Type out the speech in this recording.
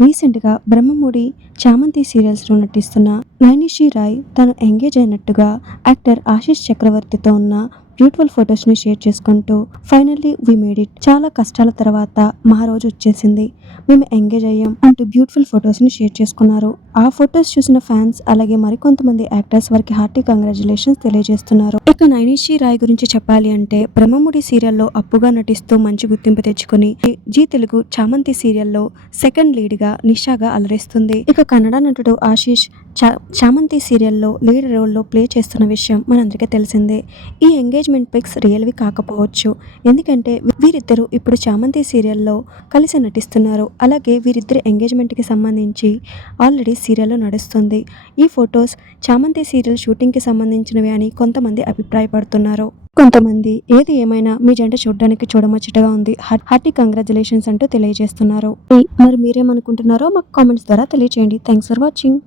రీసెంట్గా బ్రహ్మముడి చామంతి సీరియల్స్లో నటిస్తున్న నైనిషి రాయ్ తను ఎంగేజ్ అయినట్టుగా యాక్టర్ ఆశీష్ చక్రవర్తితో ఉన్న బ్యూటిఫుల్ ఫొటోస్ని షేర్ చేసుకుంటూ ఫైనల్లీ వి మేడ్ ఇట్. చాలా కష్టాల తర్వాత మా రోజు వచ్చేసింది. మేము ఎంగేజ్ అయ్యాం అంటూ బ్యూటిఫుల్ ఫొటోస్ని షేర్ చేసుకున్నారు. ఆ ఫొటోస్ చూసిన ఫ్యాన్స్ అలాగే మరికొంతమంది యాక్టర్స్ వారికి హార్టీ కంగ్రాచులేషన్స్ తెలియజేస్తున్నారు. ఇక నైనిషి రాయ్ గురించి చెప్పాలి అంటే బ్రహ్మముడి సీరియల్లో అప్పుగా నటిస్తూ మంచి గుర్తింపు తెచ్చుకుని జీ తెలుగు చామంతి సీరియల్లో సెకండ్ లీడ్గా నిషాగా అలరిస్తుంది. ఇక కన్నడ నటుడు ఆశీష్ చా చామంతి సీరియల్లో లీడ్ రోల్లో ప్లే చేస్తున్న విషయం మనందరికీ తెలిసిందే. ఈ ఎంగేజ్మెంట్ పిక్స్ రియల్వి కాకపోవచ్చు. ఎందుకంటే వీరిద్దరూ ఇప్పుడు చామంతి సీరియల్లో కలిసి నటిస్తున్నారు. అలాగే వీరిద్దరి ఎంగేజ్మెంట్కి సంబంధించి ఆల్రెడీ సీరియల్లో నడుస్తుంది. ఈ ఫొటోస్ చామంతి సీరియల్ షూటింగ్కి సంబంధించినవి అని కొంతమంది అభిప్రాయపడుతున్నారు. కొంతమంది ఏది ఏమైనా మీ జంట చూడడానికి చూడముచ్చటగా ఉంది. హార్టీ కంగ్రాచులేషన్స్ అంటూ తెలియజేస్తున్నారు. మరి మీరేమనుకుంటున్నారో మాకు కామెంట్స్ ద్వారా తెలియజేయండి థ్యాంక్స్ ఫర్ వాచింగ్.